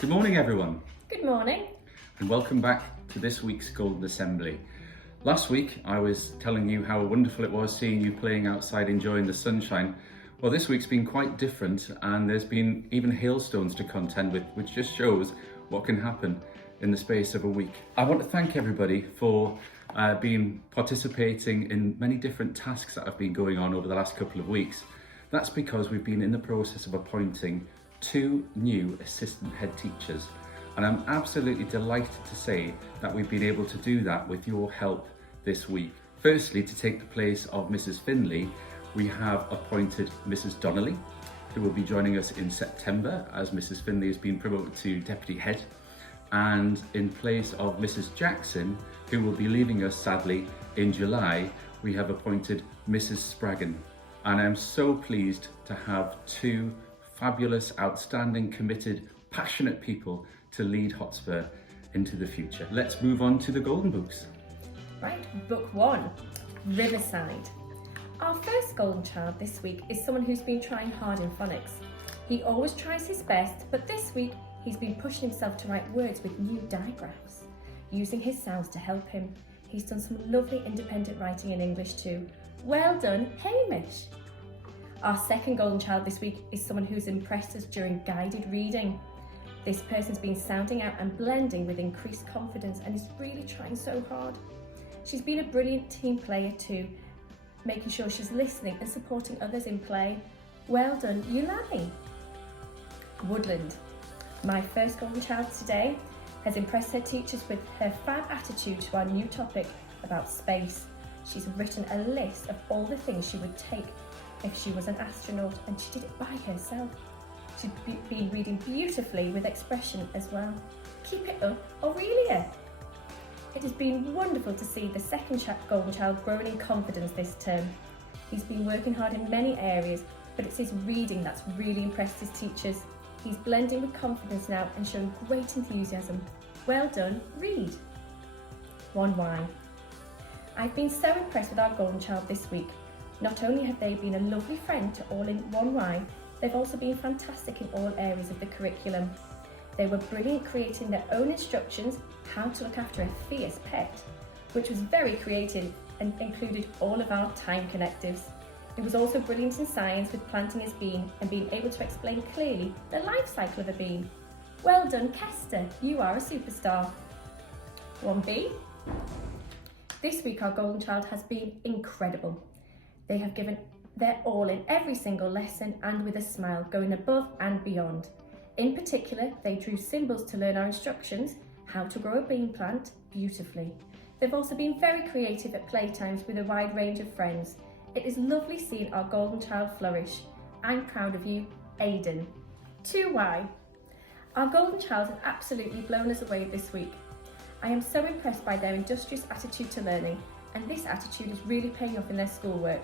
Good morning, everyone. Good morning. And welcome back to this week's Golden Assembly. Last week, I was telling you how wonderful it was seeing you playing outside enjoying the sunshine. Well, this week's been quite different, and there's been even hailstones to contend with, which just shows what can happen in the space of a week. I want to thank everybody for participating in many different tasks that have been going on over the last couple of weeks. That's because we've been in the process of appointing 2 new assistant head teachers. And I'm absolutely delighted to say that we've been able to do that with your help this week. Firstly, to take the place of Mrs. Finley, we have appointed Mrs. Donnelly, who will be joining us in September as Mrs. Finley has been promoted to deputy head. And in place of Mrs. Jackson, who will be leaving us sadly in July, we have appointed Mrs. Spraggan. And I'm so pleased to have 2 fabulous, outstanding, committed, passionate people to lead Hotspur into the future. Let's move on to the Golden Books. Right, book 1, Riverside. Our first golden child this week is someone who's been trying hard in phonics. He always tries his best, but this week he's been pushing himself to write words with new digraphs, using his sounds to help him. He's done some lovely independent writing in English too. Well done, Hamish. Our second golden child this week is someone who's impressed us during guided reading. This person's been sounding out and blending with increased confidence and is really trying so hard. She's been a brilliant team player too, making sure she's listening and supporting others in play. Well done, Yulani. Woodland. My first golden child today has impressed her teachers with her fab attitude to our new topic about space. She's written a list of all the things she would take if she was an astronaut, and she did it by herself. She's been reading beautifully with expression as well. Keep it up, Aurelia. It has been wonderful to see the second golden child growing in confidence this term. He's been working hard in many areas, but it's his reading that's really impressed his teachers. He's blending with confidence now and showing great enthusiasm. Well done, Reed. 1Y. I've been so impressed with our golden child this week. Not only have they been a lovely friend to all in 1Y, they've also been fantastic in all areas of the curriculum. They were brilliant creating their own instructions, how to look after a fierce pet, which was very creative and included all of our time connectives. It was also brilliant in science with planting his bean and being able to explain clearly the life cycle of a bean. Well done, Kester, you are a superstar. 1B. This week our golden child has been incredible. They have given their all in every single lesson and with a smile, going above and beyond. In particular, they drew symbols to learn our instructions, how to grow a bean plant, beautifully. They've also been very creative at playtimes with a wide range of friends. It is lovely seeing our golden child flourish. I'm proud of you, Aidan. 2Y. Our golden child has absolutely blown us away this week. I am so impressed by their industrious attitude to learning, and this attitude is really paying off in their schoolwork.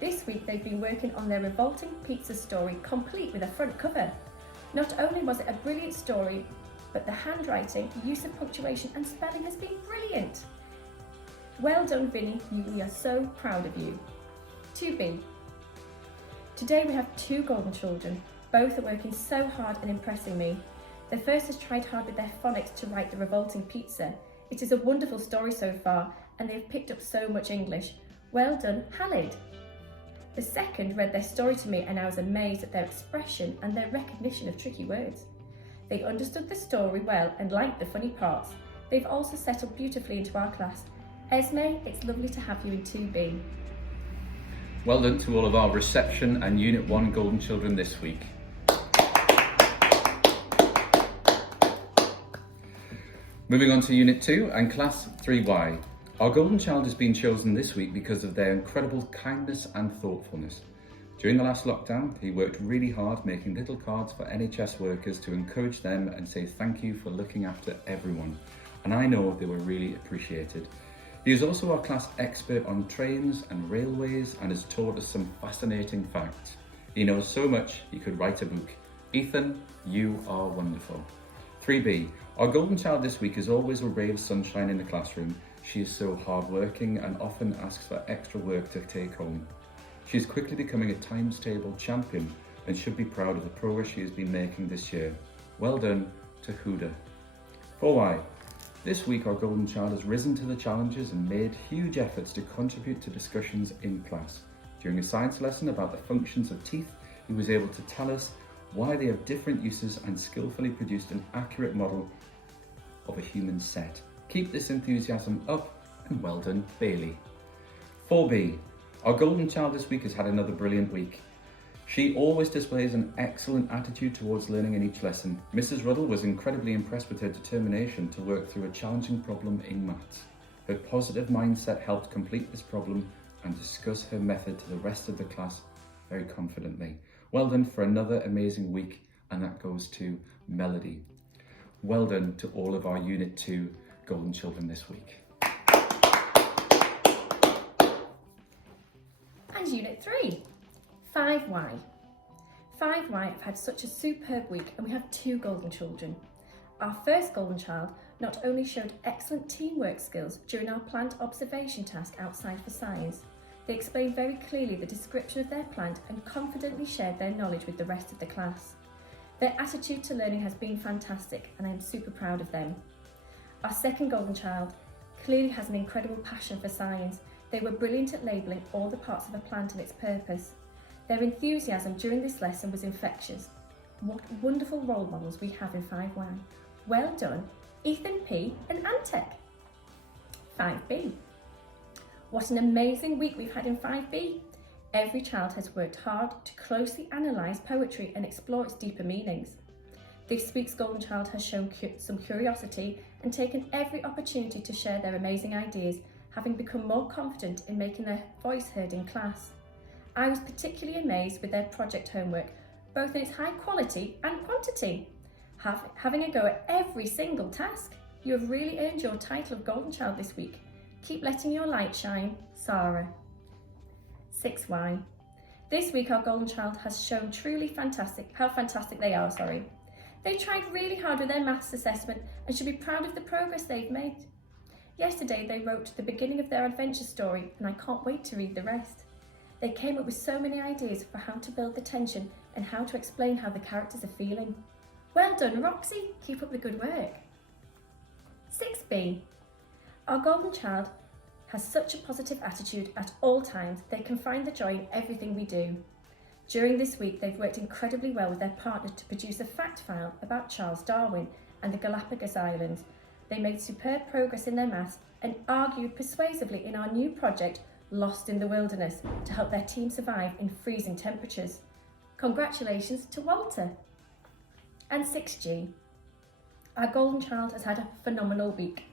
This week they've been working on their revolting pizza story, complete with a front cover. Not only was it a brilliant story, but the handwriting, use of punctuation and spelling has been brilliant. Well done, Vinny, we are so proud of you. 2B. Today we have 2 golden children. Both are working so hard and impressing me. The first has tried hard with their phonics to write the revolting pizza. It is a wonderful story so far, and they've picked up so much English. Well done, Halid. The second read their story to me and I was amazed at their expression and their recognition of tricky words. They understood the story well and liked the funny parts. They've also settled beautifully into our class. Esme, it's lovely to have you in 2B. Well done to all of our reception and Unit 1 Golden Children this week. Moving on to Unit 2 and Class 3Y. Our golden child has been chosen this week because of their incredible kindness and thoughtfulness. During the last lockdown, he worked really hard making little cards for NHS workers to encourage them and say thank you for looking after everyone. And I know they were really appreciated. He is also our class expert on trains and railways and has taught us some fascinating facts. He knows so much he could write a book. Ethan, you are wonderful. 3B. Our golden child this week is always a ray of sunshine in the classroom. She is so hardworking and often asks for extra work to take home. She is quickly becoming a times table champion and should be proud of the progress she has been making this year. Well done to Huda. 4Y. This week our golden child has risen to the challenges and made huge efforts to contribute to discussions in class. During a science lesson about the functions of teeth, he was able to tell us why they have different uses and skillfully produced an accurate model of a human set. Keep this enthusiasm up and well done, Bailey. 4B. Our golden child this week has had another brilliant week. She always displays an excellent attitude towards learning in each lesson. Mrs. Ruddle was incredibly impressed with her determination to work through a challenging problem in maths. Her positive mindset helped complete this problem and discuss her method to the rest of the class very confidently. Well done for another amazing week, and that goes to Melody. Well done to all of our Unit 2 golden children this week. And Unit 3, 5Y. 5Y have had such a superb week, and we have 2 golden children. Our first golden child not only showed excellent teamwork skills during our plant observation task outside for science, they explained very clearly the description of their plant and confidently shared their knowledge with the rest of the class. Their attitude to learning has been fantastic, and I am super proud of them. Our second golden child clearly has an incredible passion for science. They were brilliant at labelling all the parts of a plant and its purpose. Their enthusiasm during this lesson was infectious. What wonderful role models we have in 5Y. Well done, Ethan P and Antec. 5B. What an amazing week we've had in 5B. Every child has worked hard to closely analyse poetry and explore its deeper meanings. This week's golden child has shown some curiosity and taken every opportunity to share their amazing ideas, having become more confident in making their voice heard in class. I was particularly amazed with their project homework, both in its high quality and quantity. Having a go at every single task, you have really earned your title of golden child this week. Keep letting your light shine, Sarah. 6Y. This week our golden child has shown how fantastic they are. They tried really hard with their maths assessment and should be proud of the progress they've made. Yesterday they wrote the beginning of their adventure story, and I can't wait to read the rest. They came up with so many ideas for how to build the tension and how to explain how the characters are feeling. Well done, Roxy. Keep up the good work. 6B. Our golden child has such a positive attitude at all times. They can find the joy in everything we do. During this week, they've worked incredibly well with their partner to produce a fact file about Charles Darwin and the Galapagos Islands. They made superb progress in their maths and argued persuasively in our new project, Lost in the Wilderness, to help their team survive in freezing temperatures. Congratulations to Walter. And 6G. Our golden child has had a phenomenal week.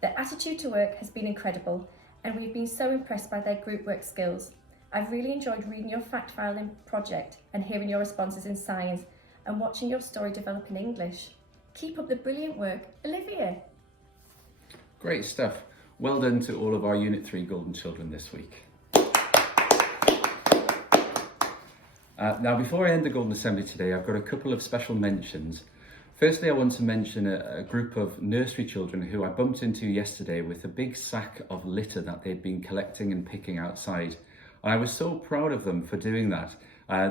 Their attitude to work has been incredible, and we've been so impressed by their group work skills. I've really enjoyed reading your fact file and project and hearing your responses in science and watching your story develop in English. Keep up the brilliant work, Olivia. Great stuff. Well done to all of our Unit 3 golden children this week. Now, before I end the Golden Assembly today, I've got a couple of special mentions. Firstly, I want to mention a group of nursery children who I bumped into yesterday with a big sack of litter that they'd been collecting and picking outside. And I was so proud of them for doing that.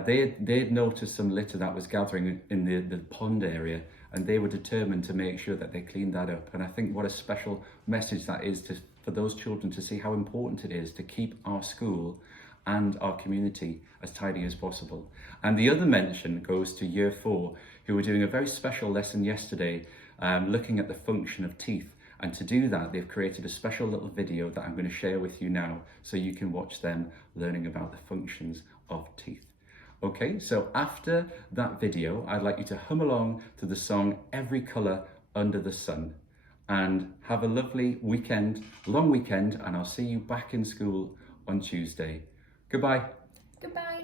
They'd noticed some litter that was gathering in the pond area, and they were determined to make sure that they cleaned that up. And I think what a special message that is for those children to see how important it is to keep our school and our community as tidy as possible. And the other mention goes to Year 4, who were doing a very special lesson yesterday, looking at the function of teeth. And to do that, they've created a special little video that I'm going to share with you now, so you can watch them learning about the functions of teeth. Okay, so after that video, I'd like you to hum along to the song Every Colour Under the Sun. And have a lovely weekend, long weekend, and I'll see you back in school on Tuesday. Goodbye. Goodbye.